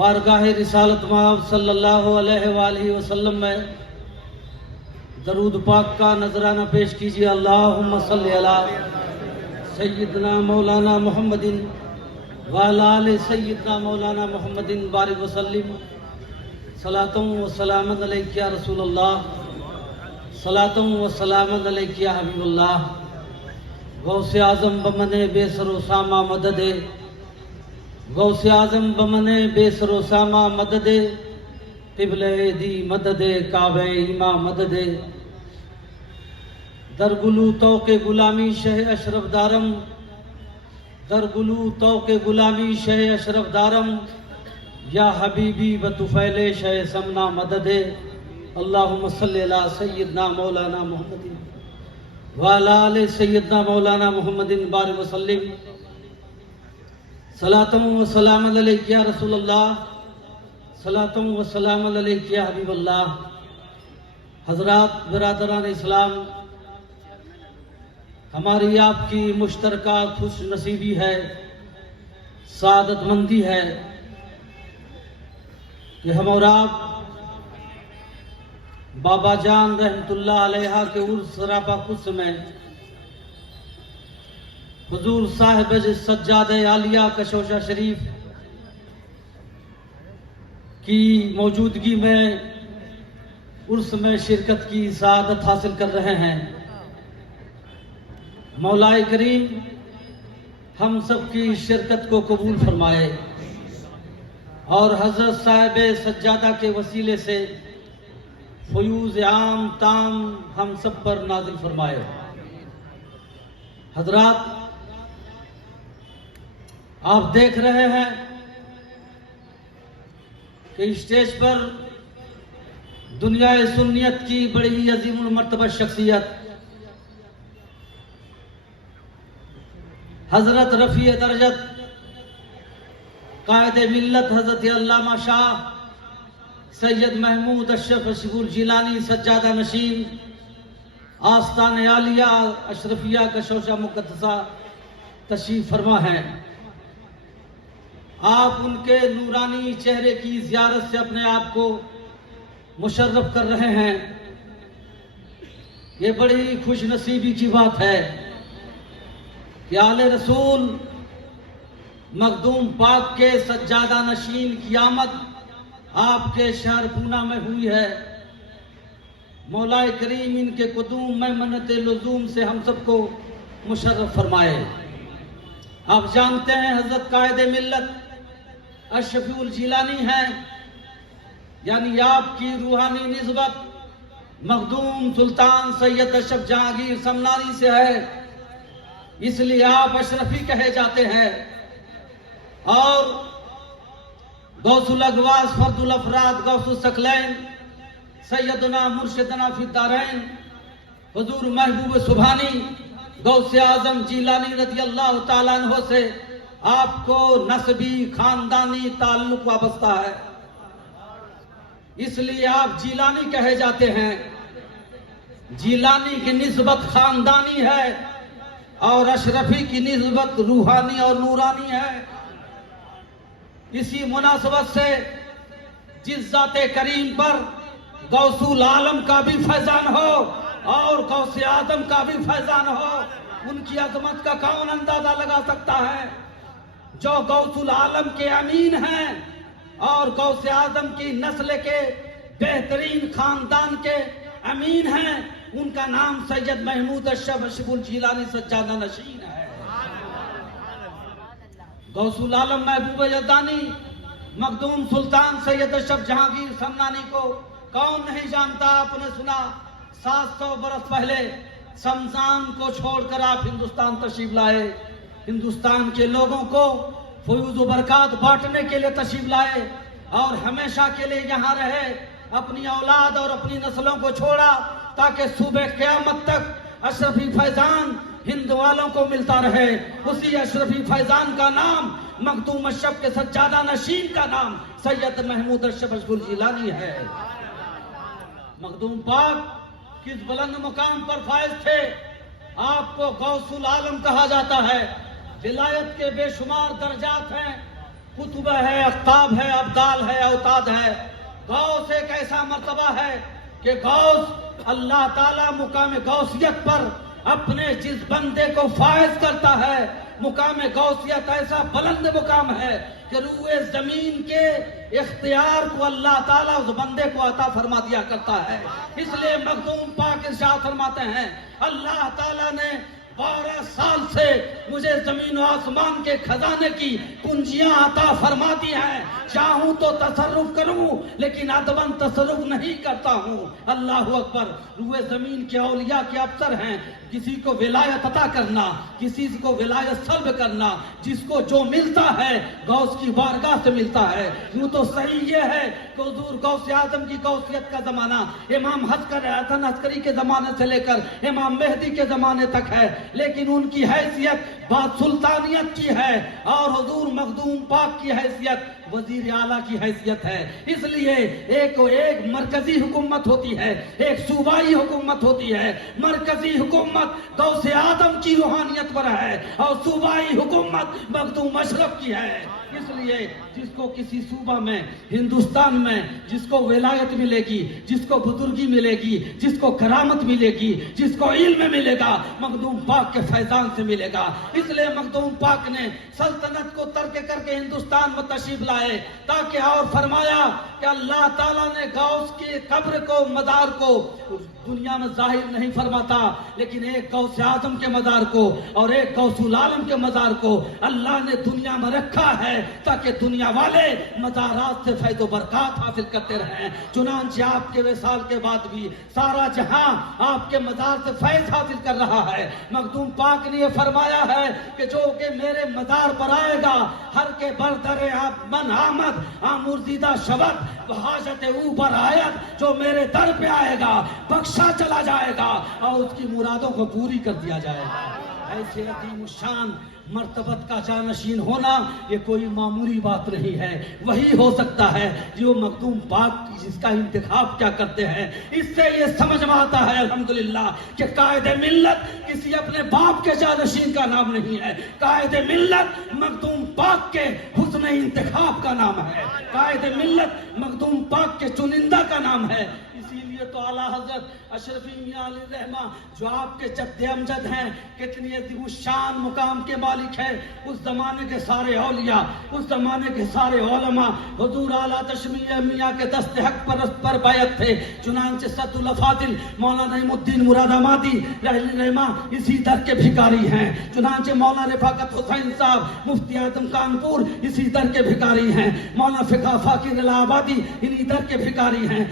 بارگاہ رسالت مآب صلی اللہ علیہ وآلہ وسلم میں درود پاک کا نذرانہ پیش کیجیے۔ اللہم صلی علی سیدنا مولانا محمد وعلی آل سیدنا مولانا محمد بارک وسلم۔ صلاۃ و سلام علیک یا رسول اللہ، صلاۃ و سلام علیک یا حبیب اللہ۔ غوث اعظم بمنے بے سر و سامہ مدد، غوث اعظم بمنے بے سر و سامہ مدد، قبلہ دی مدد کعبہ ایماں مدد، در گلو توق غلامی شہ اشرف دارم، در گلو توق غلامی شہ اشرف دارم، یا حبیبی بطفیل شہ سمنا مدد۔ اللہم صلی علی سیدنا مولانا محمد وعلی آل سیدنا مولانا محمد بارک وسلم۔ صلاۃ و سلام علیک یا رسول اللہ، صلاۃ و سلام علیک یا حبیب اللہ۔ حضرات برادران اسلام، ہماری آپ کی مشترکہ خوش نصیبی ہے، سعادت مندی ہے کہ ہم اور آپ بابا جان رحمت اللہ علیہ کے عرس سراپا قدس میں حضور صاحب سجادہ عالیہ کشوشہ شریف کی موجودگی میں عرس میں شرکت کی سعادت حاصل کر رہے ہیں۔ مولا کریم ہم سب کی شرکت کو قبول فرمائے اور حضرت صاحب سجادہ کے وسیلے سے فیوز عام تام ہم سب پر نازل فرمائے۔ حضرات، آپ دیکھ رہے ہیں کہ اسٹیج پر دنیا سنیت کی بڑی عظیم المرتبہ شخصیت حضرت رفیع درجت قائد ملت حضرت علامہ شاہ سید محمود اشرف شبول جیلانی سجادہ نشین آستان عالیہ اشرفیہ کشوشہ مقدسہ تشریف فرما ہیں۔ آپ ان کے نورانی چہرے کی زیارت سے اپنے آپ کو مشرف کر رہے ہیں۔ یہ بڑی خوش نصیبی کی بات ہے کہ آل رسول مخدوم پاک کے سجادہ نشین کی آمد آپ کے شہر پونا میں ہوئی ہے۔ مولا کریم ان کے قدوم میں منت لزوم سے ہم سب کو مشرف فرمائے۔ آپ جانتے ہیں حضرت قائد ملت اشرفی الجیلانی ہیں، یعنی آپ کی روحانی نسبت مخدوم سلطان سید اشرف جہانگیر سمنانی سے ہے، اس لیے آپ اشرفی کہے جاتے ہیں۔ اور غوث الاغواث فرد الافراد غوث الثقلین سیدنا مرشدنا فی الدارین حضور محبوب سبحانی غوث اعظم جیلانی رضی اللہ تعالیٰ عنہ سے آپ کو نسبی خاندانی تعلق وابستہ ہے، اس لیے آپ جیلانی کہے جاتے ہیں۔ جیلانی کی نسبت خاندانی ہے اور اشرفی کی نسبت روحانی اور نورانی ہے۔ اسی مناسبت سے جس ذات کریم پر غوث العالم کا بھی فیضان ہو اور غوث اعظم کا بھی فیضان ہو، ان کی عظمت کا کون اندازہ لگا سکتا ہے؟ جو غوث العالم کے امین ہیں اور غوث اعظم کی نسل کے بہترین خاندان کے امین ہیں، ان کا نام سید محمود اشرف شبول جیلانی سجادہ نشین ہے۔ غوث العالم محبوب یزدانی مخدوم سلطان سید اشرف جہانگیر سمنانی کو کون نہیں جانتا؟ آپ نے سنا 700 برس پہلے سمسان کو چھوڑ کر آپ ہندوستان تشریف لائے، ہندوستان کے لوگوں کو فیوز و برکات بانٹنے کے لیے تشریف لائے اور ہمیشہ کے لیے یہاں رہے، اپنی اولاد اور اپنی نسلوں کو چھوڑا تاکہ صبح قیامت تک اشرفی فیضان ہند والوں کو ملتا رہے۔ اسی اشرفی فیضان کا نام مخدوم اشرف کے سجادہ نشین کا نام سید محمود اشرف شبول جیلانی ہے۔ مخدوم پاک کس بلند مقام پر فائز تھے؟ آپ کو غوث العالم کہا جاتا ہے۔ ولایت کے بے شمار درجات ہیں، کتب ہے، اقطاب ہے، ابدال ہے، اوتاد ہے۔ غوث ایک ایسا مرتبہ ہے کہ غوث اللہ تعالیٰ مقام غوثیت پر اپنے جس بندے کو فائز کرتا ہے، مقام غوثیت ایسا بلند مقام ہے کہ روئے زمین کے اختیار کو اللہ تعالیٰ اس بندے کو عطا فرما دیا کرتا ہے۔ اس لیے مخدوم پاک ارشاد فرماتے ہیں، اللہ تعالیٰ نے 12 سال سے مجھے زمین و آسمان کے خزانے کی کنجیاں عطا فرما دی ہیں، چاہوں تو تصرف کروں لیکن ادباً تصرف نہیں کرتا ہوں۔ اللہ اکبر۔ روئے زمین کے اولیاء کے افسر ہیں، کسی کو ولایت عطا کرنا، کسی کو ولایت سلب کرنا، جس کو جو ملتا ہے غوث کی بارگاہ سے ملتا ہے۔ یوں تو صحیح یہ ہے کہ حضور غوث اعظم کی غوثیت کا زمانہ امام حسن عسکری کے زمانے سے لے کر امام مہدی کے زمانے تک ہے، لیکن ان کی حیثیت بات سلطانیت کی ہے اور حضور مخدوم پاک کی حیثیت وزیر اعلیٰ کی حیثیت ہے۔ اس لیے ایک مرکزی حکومت ہوتی ہے، ایک صوبائی حکومت ہوتی ہے۔ مرکزی حکومت غوث اعظم کی روحانیت پر ہے اور صوبائی حکومت مخدوم اشرف کی ہے۔ اس لیے جس کو کسی صوبہ میں ہندوستان میں جس کو ولایت ملے گی، جس کو بزرگی ملے گی، جس کو کرامت ملے گی، جس کو علم ملے گا، مخدوم پاک کے فیضان سے ملے گا۔ اس لیے مخدوم پاک نے سلطنت کو ترک کر کے ہندوستان میں تشریف لائے تاکہ اور فرمایا کہ اللہ تعالیٰ نے غوث کی قبر کو، مزار کو دنیا میں ظاہر نہیں فرماتا، لیکن ایک غوث اعظم کے مزار کو اور ایک غوث العالم کے مزار کو اللہ نے دنیا میں رکھا ہے تاکہ دنیا والے مزارات سے فیض و برکات حاصل کرتے رہیں۔ چنانچہ آپ کے وصال کے بعد بھی سارا جہاں آپ کے مزار سے فیض حاصل کر رہا ہے۔ مخدوم پاک نے یہ فرمایا ہے کہ جو کہ میرے مزار پر آئے گا، ہر کے بردر من آمد آمرزیدہ شبد حاجت اوپر آیت، جو میرے در پہ آئے گا بخشا چلا جائے گا اور اس کی مرادوں کو پوری کر دیا جائے گا۔ ایسے عظیم الشان مرتبت کا جانشین ہونا یہ کوئی معمولی بات نہیں ہے۔ وہی ہو سکتا ہے جو مخدوم پاک جس کا انتخاب کیا کرتے ہیں۔ اس سے یہ سمجھ میں آتا ہے الحمدللہ کہ قائد ملت کسی اپنے باپ کے جانشین کا نام نہیں ہے، قائد ملت مخدوم پاک کے حسن انتخاب کا نام ہے، قائد ملت مخدوم پاک کے چنندہ کا نام ہے۔ اسی لیے تو اعلیٰ حضرت اشرفی میاں علیہ الرحمہ جو آپ کے جد امجد ہیں، کتنی عظیم الشان مقام کے مالک ہے، اس زمانے کے سارے اولیاء، اس زمانے کے سارے علماء حضور اعلیٰ تشمیع میاں کے دست حق پر بیعت تھے۔ چنانچہ سد الافاضل مولانا نعیم الدین مراد آبادی علیہ الرحمہ اسی در کے بھکاری ہیں۔ چنانچہ مولانا رفاقت حسین صاحب مفتی اعظم کانپور اسی در کے بھکاری ہیں۔ مولانا فقہ فاقر الہ آبادی انہی در کے بھکاری ہیں۔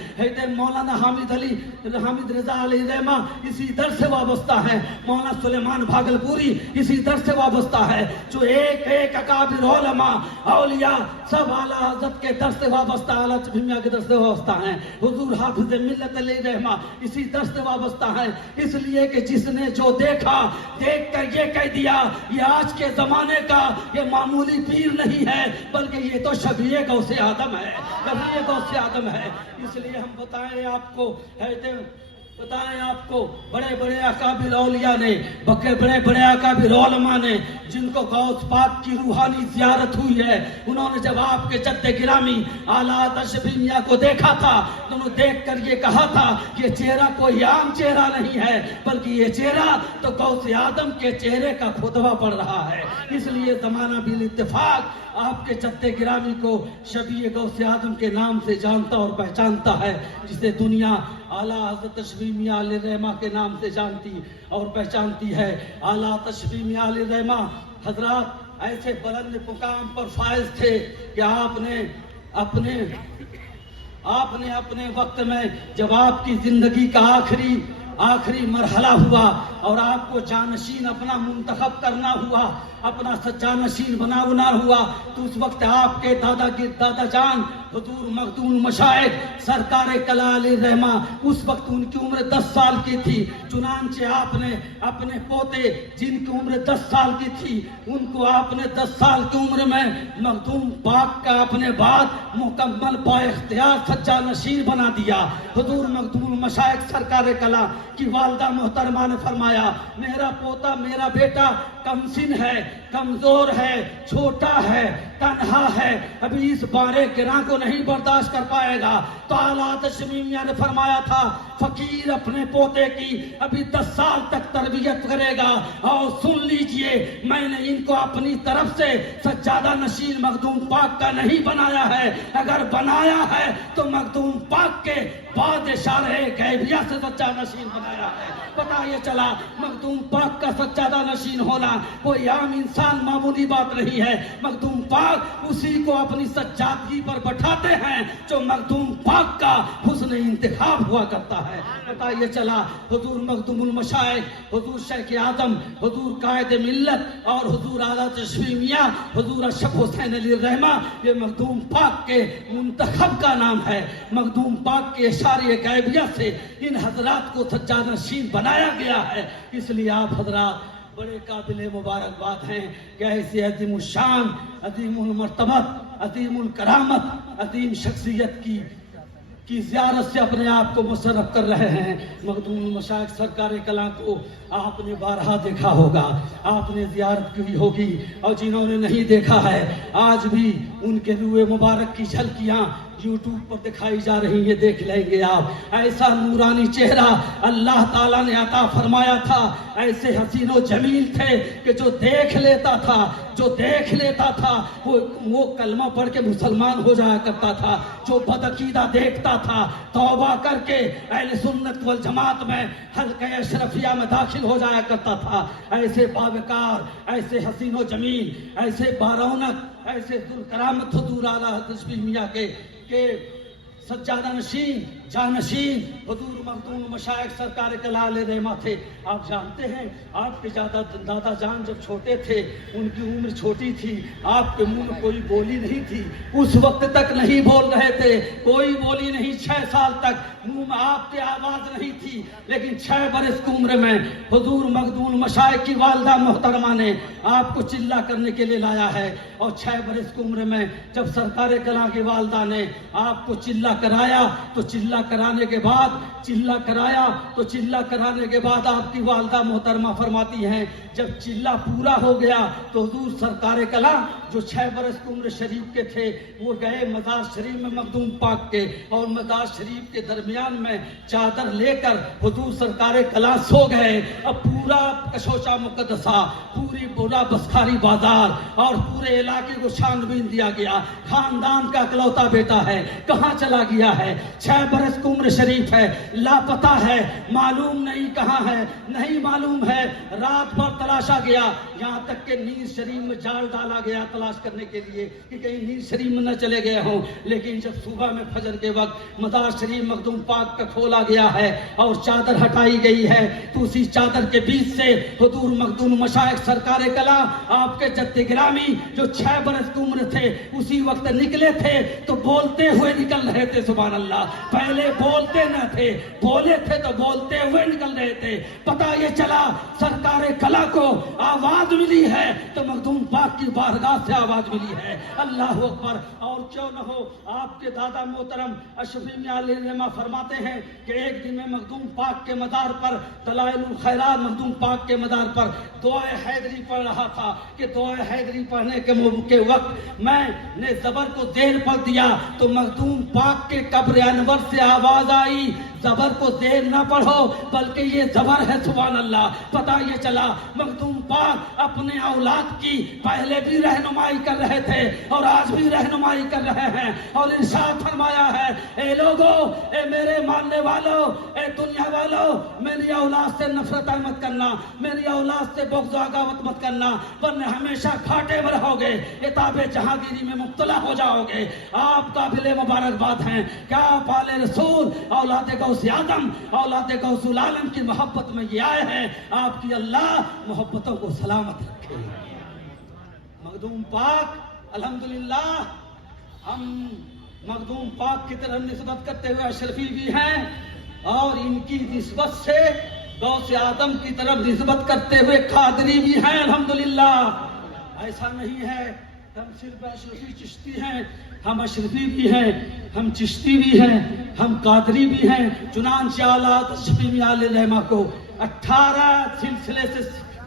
مولانا حامد رضا علیہ الرحمہ اسی در سے وابستہ ہے۔ مولانا سلیمان بھاگلپوری اسی در سے وابستہ ہے۔ جو ایک ایک اکابر علماء اولیاء سب اعلیٰ حضرت کے در سے وابستہ، اعلیٰ میاں کے در سے وابستہ ہیں۔ حضور حافظ ملت علیہ الرحمہ اسی در سے وابستہ ہیں۔ اس لیے کہ جس نے جو دیکھا، دیکھ کر یہ کہہ دیا یہ آج کے زمانے کا یہ معمولی پیر نہیں ہے بلکہ یہ تو شبیہ غوث آدم ہے، شبیہ غوث آدم ہے۔ اس لیے ہم بتائیں آپ کو بڑے بڑے اکابر اولیاء نے، بڑے بڑے اکابر علماء نے جن کو غوث پاک کی روحانی زیارت ہوئی ہے، انہوں نے جب آپ کے جد گرامی اعلیٰ تشریف میاں کو دیکھا تھا تو انہوں نے دیکھ کر یہ کہا تھا کہ یہ چہرہ کوئی عام چہرہ نہیں ہے بلکہ یہ چہرہ تو غوث آدم کے چہرے کا خطبہ پڑھ رہا ہے۔ اس لیے زمانہ بالاتفاق آپ کے جد گرامی کو شبیہ غوث آدم کے نام سے جانتا اور پہچانتا ہے، جسے دنیا اعلیٰ حضرت تشریف میاں علیہ الرحمہ کے نام سے جانتی اور پہچانتی ہے۔ اعلیٰ تشریف میاں علیہ الرحمہ حضرات ایسے بلند مقام پر فائز تھے کہ آپ نے اپنے وقت میں جب آپ کی زندگی کا آخری مرحلہ ہوا اور آپ کو جانشین اپنا منتخب کرنا ہوا، اپنا جانشین بنانا ہوا، تو اس وقت آپ کے دادا جان حضور مخدوم المشائخ سرکار کلا علیہ الرحمہ اس وقت ان کی عمر 10 سال کی تھی۔ چنانچہ آپ نے اپنے پوتے جن کی عمر 10 سال کی تھی ان کو آپ نے 10 سال کی عمر میں مخدوم پاک کا اپنے بعد مکمل با اختیار سچا نشین بنا دیا۔ حضور مخدوم المشائخ سرکار کلا کی والدہ محترمہ نے فرمایا میرا پوتا میرا بیٹا کم سن ہے کمزور ہے، چھوٹا ہے، تنہا ہے، ابھی اس بارے گراں کو نہیں برداشت کر پائے گا. تو اعلیٰ تشریف میاں نے فرمایا تھا فقیر اپنے پوتے کی ابھی 10 سال تک تربیت کرے گا. اور سن لیجئے میں نے ان کو اپنی طرف سے سجادہ نشین مخدوم پاک کا نہیں بنایا ہے. اگر بنایا ہے تو مخدوم پاک کے بعد شارع غیبیہ سے سجادہ نشین بنایا ہے. پتہ یہ چلا مخدوم پاک کا سجادہ نشین ہونا کوئی عام انسان معمولی بات نہیں ہے. مخدوم پاک اسی کو اپنی سجادگی پر بٹھاتے ہیں جو مخدوم پاک کا حسن انتخاب ہوا کرتا ہے. پتہ یہ چلا حضور مخدوم المشائخ، حضور شیخ اعظم، حضور قائد ملت اور حضور اعلیٰ تشریف میاں حضور اشرف حسین علی الرحمہ یہ مخدوم پاک کے منتخب کا نام ہے. مخدوم پاک کے اشارے غیبیہ سے ان حضرات کو سجادہ نشین بنایا گیا ہے. اس لیے آپ حضرات بڑے قابل مبارکباد ہیں کہ ایسے عظیم الشان، عظیم المرتبت، عظیم الکرامت، عظیم شخصیت کی زیارت سے اپنے آپ کو مشرف کر رہے ہیں. مخدوم المشائخ سرکار کلاں کو آپ نے بارہا دیکھا ہوگا، آپ نے زیارت کی ہوگی، اور جنہوں نے نہیں دیکھا ہے آج بھی ان کے روئے مبارک کی جھلکیاں یوٹیوب پر دکھائی جا رہی ہیں، دیکھ لیں گے آپ. ایسا نورانی چہرہ اللہ تعالیٰ نے عطا فرمایا تھا، ایسے حسین و جمیل تھے کہ جو دیکھ لیتا تھا وہ کلمہ پڑھ کے مسلمان ہو جایا کرتا تھا. جو بدعقیدہ دیکھتا تھا توبہ کر کے اہل سنت والجماعت میں حلقہ اشرفیہ میں داخل ہو جایا کرتا تھا. ایسے باوقار، ایسے حسین و جمیل، ایسے بارونق، ایسے ذوالکرامت حضور اعلیٰ تشریف میاں کے سجادہ نشین، جانشین حضور مخدوم المشائخ سرکار کلاں علیہ رحمہ تھے. آپ جانتے ہیں آپ کے دادا جان جب چھوٹے تھے ان کی عمر چھوٹی تھی، آپ کے منہ میں کوئی بولی نہیں تھی، اس وقت تک نہیں بول رہے تھے، کوئی بولی نہیں. 6 سال تک منہ میں آپ کے آواز نہیں تھی، لیکن 6 برس کی عمر میں حضور مخدوم المشائخ کی والدہ محترمہ نے آپ کو چلہ کرنے کے لیے لایا ہے. اور 6 برس کی عمر میں جب سرکار کلاں کی والدہ نے آپ کو چلہ کرایا تو چلہ کرانے کے بعد آپ کی والدہ محترمہ فرماتی ہیں جب چلہ پورا ہو گیا تو حضور سرکار کلاں جو 6 برس کی عمر شریف کے تھے وہ گئے مزار شریف میں مخدوم پاک کے، اور مزار شریف کے درمیان میں چادر لے کر حضور سرکار کلاں سو گئے. اب پورا کشوشا مقدسہ، پورا بسکھاری بازار اور پورے علاقے کو چھان بین دیا گیا. خاندان کا اکلوتا بیٹا ہے، کہاں چلا گیا ہے؟ 6 برس کی عمر شریف ہے، لاپتہ ہے، معلوم نہیں کہاں ہے، نہیں معلوم ہے. رات بھر تلاشا گیا، یہاں تک کہ نیز شریف میں جال ڈالا گیا تلاش کرنے کے لیے کہ کہیں نیز شریف میں نہ چلے گئے ہوں. لیکن جب صبح میں فجر کے وقت مزار شریف مخدوم پاک کا کھولا گیا ہے اور چادر ہٹائی گئی ہے تو اسی چادر کے بیچ سے حضور مخدوم مشائخ سرکار کلاں آپ کے جد گرامی جو 6 برس کی عمر تھے اسی وقت نکلے تھے تو بولتے ہوئے نکل رہے تھے. سبحان اللہ، پہلے بولتے نہ تھے، بولے تھے تو بولتے ہوئے نکل رہے تھے. پتہ یہ چلا سرکار کلاں کو آواز ملی ہے تو مخدوم پاک کی بارگاہ سے آواز ملی ہے. اللہ اکبر. اور کیوں نہ ہو، آپ کے دادا محترم اشرف میاں علیہ الرحمہ فرماتے ہیں کہ ایک دن میں مخدوم پاک کے مزار پر دلائل الخیرات مخدوم پاک کے مزار پر دعائے حیدری پڑھ رہا تھا کہ دعائے حیدری پڑھنے کے وقت میں نے زبر کو زیر پڑھ دیا تو مخدوم پاک کے قبر انور سے آواز آئی زبر کو زیر نہ پڑھو بلکہ یہ زبر ہے. سبحان اللہ. پتہ یہ چلا مخدوم پاک اپنے اولاد کی پہلے بھی رہنمائی کر رہے تھے اور آج بھی رہنمائی کر رہے ہیں اور ارشاد فرمایا ہے اے لوگو، اے میرے ماننے والوں، اے دنیا والوں، میری اولاد سے نفرت مت کرنا، میری اولاد سے بغض و عداوت مت کرنا ورنہ ہمیشہ گھاٹے میں رہو گے، اتاب جہانگیری میں مبتلا ہو جاؤ گے. آپ قابل مبارکباد ہیں کہ آپ آل رسول اولاد غوث اعظم اولاد غوث العالم کی محبت میں یہ آئے ہیں. آپ کی اللہ محبتوں کو سلامت رکھے. مخدوم پاک الحمدللہ ہم مخدوم پاک کی طرف نسبت کرتے ہوئے اشرفی بھی ہیں اور ان کی نسبت سے غوث اعظم کی طرف نسبت کرتے ہوئے قادری بھی ہیں. الحمدللہ ایسا نہیں ہے ہم صرف اشرفی چشتی ہیں، ہم اشرفی بھی ہیں، ہم چشتی بھی ہیں، ہم قادری بھی ہیں. چنانچہ اعلیٰ تشریف میاں علیہ رحمہ کو 18 سلسلے سے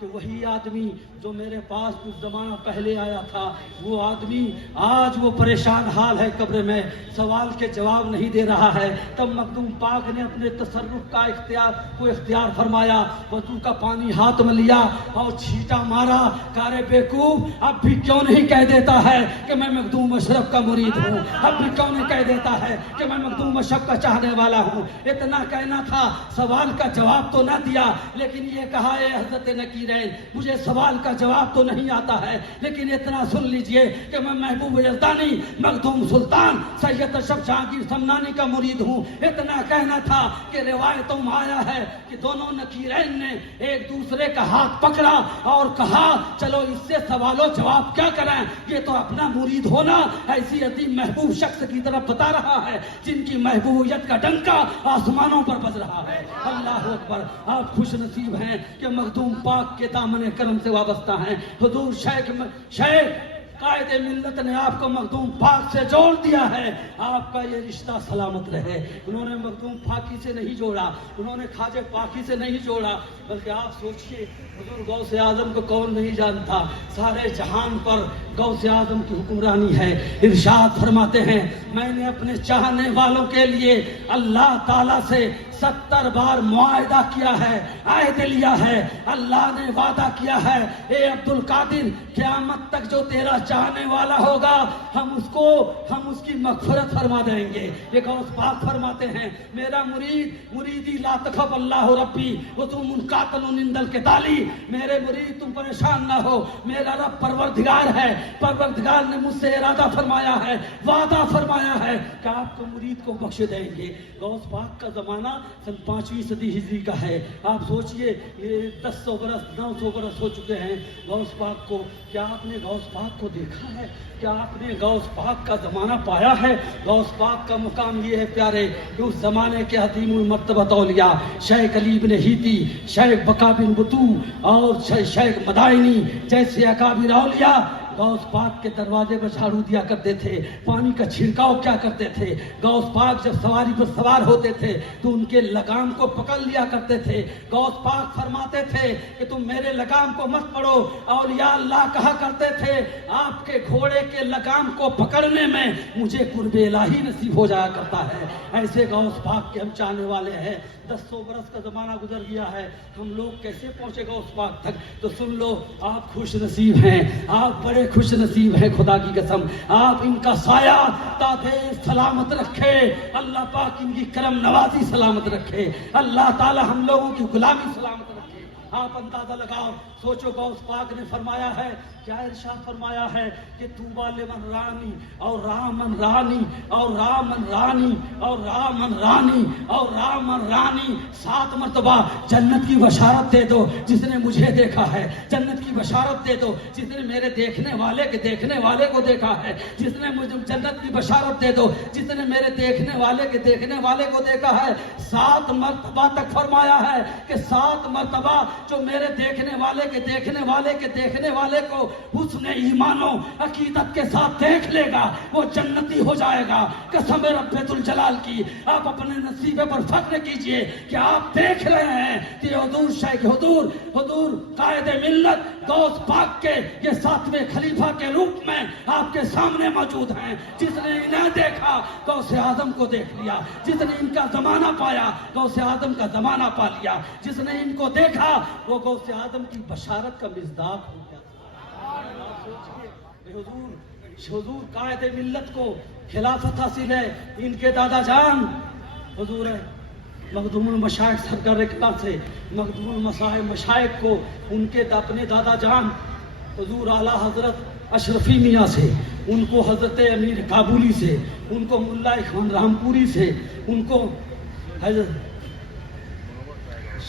کہ وہی آدمی جو میرے پاس کچھ زمانہ پہلے آیا تھا، وہ آدمی آج وہ پریشان حال ہے قبر میں، سوال کے جواب نہیں دے رہا ہے۔ تب مخدوم پاک نے اپنے تصرف کا اختیار فرمایا، وضو کا پانی ہاتھ میں لیا اور چھینٹا مارا، کہا رے بیوقوف اب بھی کیوں نہیں کہہ دیتا ہے کہ میں مخدوم اشرف کا مرید ہوں، اب بھی کیوں نہیں کہہ دیتا ہے کہ میں مخدوم اشرف کا چاہنے والا ہوں۔ اتنا کہنا تھا، سوال کا جواب تو نہ دیا، لیکن یہ کہا اے حضرت نکیرین مجھے سوال کا جواب تو نہیں آتا ہے، لیکن اتنا سن لیجئے کہ میں محبوب یزدانی مخدوم سلطان سید اشرف جہانگیر سمنانی کا مرید ہوں۔ اتنا کہنا تھا کہ روایتوں میں آیا ہے کہ دونوں نکیرین نے ایک دوسرے کا ہاتھ پکڑا اور کہا چلو اس سے سوال و جواب کیا کریں، یہ تو اپنا مرید ہونا ایسی عظیم محبوب شخص کی طرف بتا رہا ہے جن کی محبوبیت کا ڈنکا آسمانوں پر بج رہا ہے۔ اللہ اکبر، آپ خوش نصیب ہیں کہ مخدوم پاک کے دامن کرم سے وابستہ ہیں۔ حضور شیخ قائد ملت نے آپ کو مخدوم پاک سے جوڑ دیا ہے، آپ کا یہ رشتہ سلامت رہے۔ انہوں نے مخدوم پاکی سے نہیں جوڑا، انہوں نے خواجہ پاکی سے نہیں جوڑا، بلکہ آپ سوچئے حضور غوث اعظم کو کون نہیں جانتا، سارے جہان پر غوث اعظم کی حکمرانی ہے۔ ارشاد فرماتے ہیں میں نے اپنے چاہنے والوں کے لیے اللہ تعالیٰ سے 70 بار معاہدہ کیا ہے، عہد لیا ہے۔ اللہ نے وعدہ کیا ہے اے عبد القادر قیامت تک جو تیرا چاہنے والا ہوگا ہم اس کی مغفرت فرما دیں گے۔ یہ غوث پاک فرماتے ہیں میرا مریدی لا تخف اللہ ربی وتم منقاتل عند القتال، میرے مرید تم پریشان نہ ہو، میرا رب پروردگار ہے، پروردگار نے مجھ سے ارادہ فرمایا ہے، وعدہ فرمایا ہے کہ آپ کو مرید کو بخش دیں گے۔ غوث پاک کا زمانہ سن 5ویں صدی ہجری کا ہے۔ آپ سوچئے یہ 1000 برس 900 برس ہو چکے ہیں غوث پاک کو۔ کیا آپ نے غوث پاک کو دیکھا ہے؟ کیا آپ نے غوث پاک کا زمانہ پایا ہے؟ غوث پاک کا مقام یہ ہے پیارے کہ اس زمانے کے عظیم المرتبہ اولیاء شیخ علی بن ہیتی، شیخ بقا بن بطو اور شیخ مدائنی جیسے اکابر اولیاء غوث پاک کے دروازے پر جھاڑو دیا کرتے تھے، پانی کا چھڑکاؤ کیا کرتے تھے۔ غوث پاک جب سواری پر سوار ہوتے تھے تو ان کے لگام کو پکڑ لیا کرتے تھے۔ غوث پاک فرماتے تھے کہ تم میرے لگام کو مت پڑو، اولیاء اللہ کہا کرتے تھے آپ کے گھوڑے کے لگام کو پکڑنے میں مجھے قرب الہی نصیب ہو جایا کرتا ہے۔ ایسے غوث پاک کے ہم چاہنے والے ہیں۔ 100 برس کا زمانہ گزر گیا ہے، ہم لوگ کیسے پہنچے غوث پاک تک؟ تو سن لو آپ خوش نصیب ہیں، آپ بڑے خوش نصیب ہیں، خدا کی قسم آپ ان کا سایہ تادے سلامت رکھے، اللہ پاک ان کی کرم نوازی سلامت رکھے، اللہ تعالی ہم لوگوں کی غلامی سلامت رکھے۔ آپ اندازہ لگاؤ، سوچو غوث پاک نے فرمایا ہے، کیا ارشاد فرمایا ہے کہ طوبیٰ لمن رانی اور رامن رانی اور رامن رانی اور رامن رانی اور رامن رانی 7 مرتبہ جنت کی بشارت دے دو جس نے مجھے دیکھا ہے، جنت کی بشارت دے دو جس نے میرے دیکھنے والے کے دیکھنے والے کو دیکھا ہے، جس نے مجھے جنت کی بشارت دے دو جس نے میرے دیکھنے والے کے دیکھنے والے کو دیکھا ہے۔ 7 مرتبہ تک فرمایا ہے کہ 7 مرتبہ جو میرے دیکھنے والے کے دیکھنے والے کے دیکھنے والے کو حسن ایمان و عقیدت کے ساتھ دیکھ لے گا وہ جنتی ہو جائے گا۔ قسم رب الجلال کی آپ اپنے نصیبے پر فخر کیجئے کہ آپ دیکھ رہے ہیں کہ حضور شیخ حضور قائد ملت غوث پاک کے یہ 7ویں خلیفہ کے روپ میں آپ کے سامنے موجود ہیں۔ جس نے انہیں دیکھا غوث اعظم کو دیکھ لیا، جس نے ان کا زمانہ پایا غوث اعظم کا زمانہ پا لیا، جس نے ان کو دیکھا وہ غوث اعظم کی بشارت کا مصداق ہو گیا۔ حضور قائد ملت کو خلافت حاصل ہے، ان کے دادا جان حضور ہے مخدوم المشائخ سرکار اقبال سے، مخدوم المشائخ کو ان کے اپنے دادا جان حضور اعلیٰ حضرت اشرفی میاں سے، ان کو حضرت امیر کابلی سے، ان کو ملا خان رامپوری سے، ان کو حضرت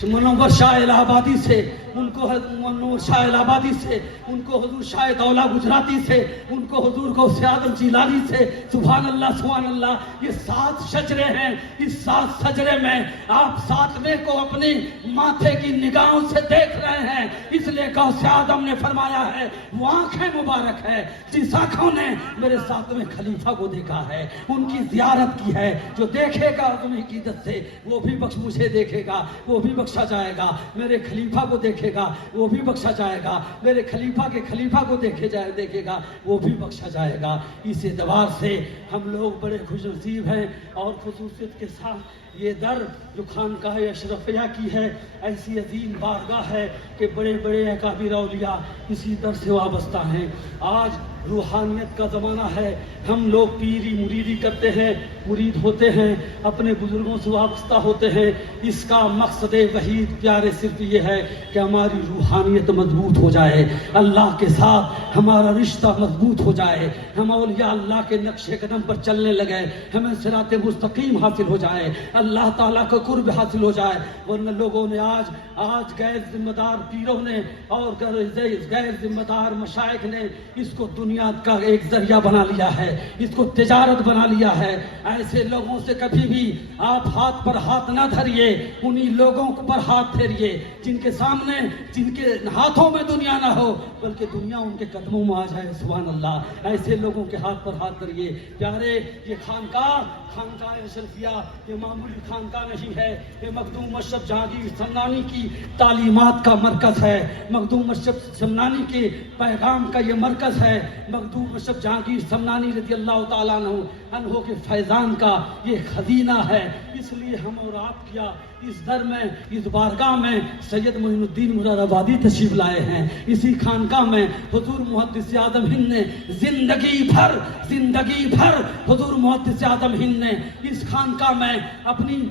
منور شاہ الہ آبادی سے، ان کو منور شاہ الہ آبادی سے، ان کو حضور شاہ دولہ گجراتی سے، ان کو حضور غوث اعظم جیلانی سے۔ سبحان اللہ سبحان اللہ، یہ 7 شجرے ہیں۔ اس 7 شجرے میں آپ 7ویں کو اپنی ماتھے کی نگاہوں سے دیکھ رہے ہیں، اس لیے غوث اعظم نے فرمایا ہے وہ آنکھیں مبارک ہے جس آنکھوں نے میرے 7ویں خلیفہ کو دیکھا ہے، ان کی زیارت کی ہے۔ جو دیکھے گا اپنی عقیدت سے وہ بھی مجھے دیکھے گا، وہ بھی بخشا جائے گا۔ میرے خلیفہ کو دیکھے دیکھے گا وہ بھی بخشا جائے گا، میرے خلیفہ کے خلیفہ کو دیکھے گا وہ بھی بخشا جائے گا۔ اس اعتبار سے ہم لوگ بڑے خوش نصیب ہیں، اور خصوصیت کے ساتھ یہ در جو خانقاہ اشرفیہ کی ہے، ایسی عظیم بارگاہ ہے کہ بڑے بڑے اکابر اولیاء اسی در سے وابستہ ہیں۔ آج روحانیت کا زمانہ ہے، ہم لوگ پیری مریدی کرتے ہیں، مرید ہوتے ہیں، اپنے بزرگوں سے وابستہ ہوتے ہیں۔ اس کا مقصد وحید پیارے صرف یہ ہے کہ ہماری روحانیت مضبوط ہو جائے، اللہ کے ساتھ ہمارا رشتہ مضبوط ہو جائے، ہم اولیاء اللہ کے نقش قدم پر چلنے لگے، ہمیں صراط مستقیم حاصل ہو جائے، اللہ تعالیٰ کا قرب حاصل ہو جائے۔ ورنہ لوگوں نے آج غیر ذمہ دار پیروں نے اور غیر ذمہ دار مشائخ نے اس کو دنیا کا ایک ذریعہ بنا لیا ہے، اس کو تجارت بنا لیا ہے۔ ایسے لوگوں سے کبھی بھی آپ ہاتھ پر ہاتھ نہ دھریے، انہی لوگوں پر ہاتھ پھیریے جن کے سامنے، جن کے ہاتھوں میں دنیا نہ ہو بلکہ دنیا ان کے قدموں میں آ جائے۔ سبحان اللہ، ایسے لوگوں کے ہاتھ پر ہاتھ دھریے۔ پیارے، یہ خانقاہ اشرفیہ یہ معمولی خانقاہ نہیں ہے، یہ مخدوم اشرف جہانگیر سمنانی کی تعلیمات کا مرکز ہے، مخدوم اشرف سمنانی کے پیغام کا یہ مرکز ہے، مخدوم اشرف جہانگیر سمنانی رضی اللہ تعالیٰ عنہ کے فیضان کا یہ خزینہ ہے۔ اس لیے ہم اور آپ کیا اس در میں، اس بارگاہ میں سید معین الدین مراد آبادی تشریف لائے ہیں۔ اسی خانقاہ میں حضور محدث اعظم ہند نے زندگی بھر حضور محدث اعظم ہند نے اس خانقاہ میں اپنی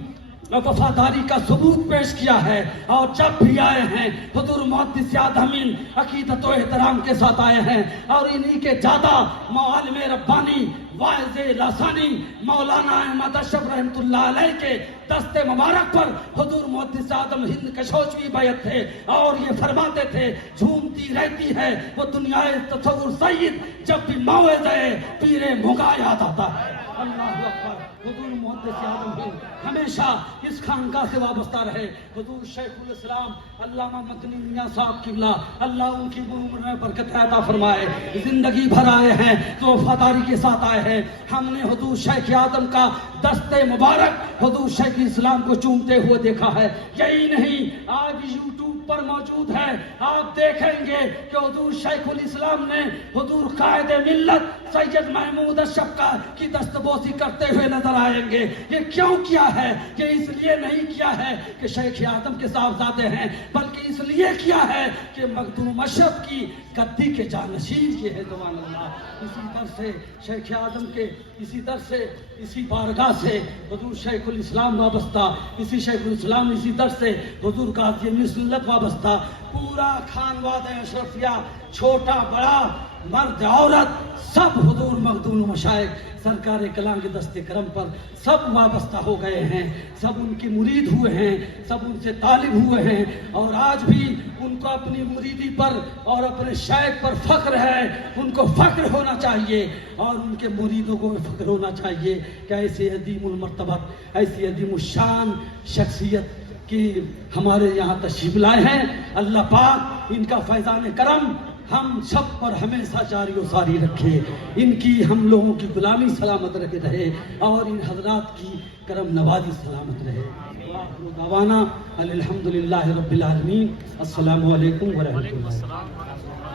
وفاداری کا ثبوت پیش کیا ہے، اور جب بھی آئے ہیں حضور محدث اعظم ہند عقیدت و احترام کے ساتھ آئے ہیں، اور انہی کے زیادہ معالم ربانی واعظ لاسانی مولانا احمد اشرف رحمۃ اللہ علیہ کے دست مبارک پر حضور محدث اعظم ہند کشوچوی بیعت تھے، اور یہ فرماتے تھے جھومتی رہتی ہے وہ دنیا تصور سید جب بھی موعظہ پیر مغا یاد آتا ہے۔ اللہ اکبر۔ حضور محدث اعظم ہند ہمیشہ اس خانقاہ سے وابستہ رہے۔ حضور شیخ الاسلام علامہ مدنی میاں صاحب قبلہ اللہ ان کی عمر میں برکت عطا فرمائے، زندگی بھر آئے ہیں تو وفاداری کے ساتھ آئے ہیں۔ ہم نے حضور شیخ اعظم کا دست مبارک حضور شیخ الاسلام کو چومتے ہوئے دیکھا ہے۔ یہی نہیں، آج یوٹیوب پر موجود ہے، آپ دیکھیں گے کہ حضور شیخ الاسلام نے حضور قائد ملت سید محمود اشرف کی دستبوسی کرتے ہوئے نظر آئیں گے۔ یہ کیوں کیا ہے؟ یہ اس لیے نہیں کیا ہے کہ شیخ اعظم کے صاحبزادے ہیں، بلکہ اس لیے کیا ہے کہ مخدوم اشرف کی گدی کے جانشین یہ ہے۔ سبحان اللہ۔ اسی در سے شیخ اعظم کے اسی بارگاہ سے حضور شیخ الاسلام وابستہ، اسی شیخ الاسلام اسی در سے حضور غازی امیر سنت وابستہ۔ پورا خانواد اشرفیہ، چھوٹا بڑا، مرد عورت، سب حضور مخدوم مشائخ سرکار کلام کے دست کرم پر سب وابستہ ہو گئے ہیں، سب ان کی مرید ہوئے ہیں، سب ان سے طالب ہوئے ہیں، اور آج بھی ان کو اپنی مریدی پر اور اپنے شیخ پر فخر ہے۔ ان کو فخر ہونا چاہیے، اور ان کے مریدوں کو بھی فخر ہونا چاہیے کہ ایسے عظیم المرتبت، ایسی عظیم الشان شخصیت کی ہمارے یہاں تشریف لائے ہیں۔ اللہ پاک ان کا فیضان کرم ہم سب پر ہمیشہ جاری و ساری رکھے، ان کی ہم لوگوں کی غلامی سلامت رہے، اور ان حضرات کی کرم نوازی سلامت رہے۔ وآخر دعوانا الحمدللہ رب العالمین۔ السلام علیکم ورحمۃ اللہ۔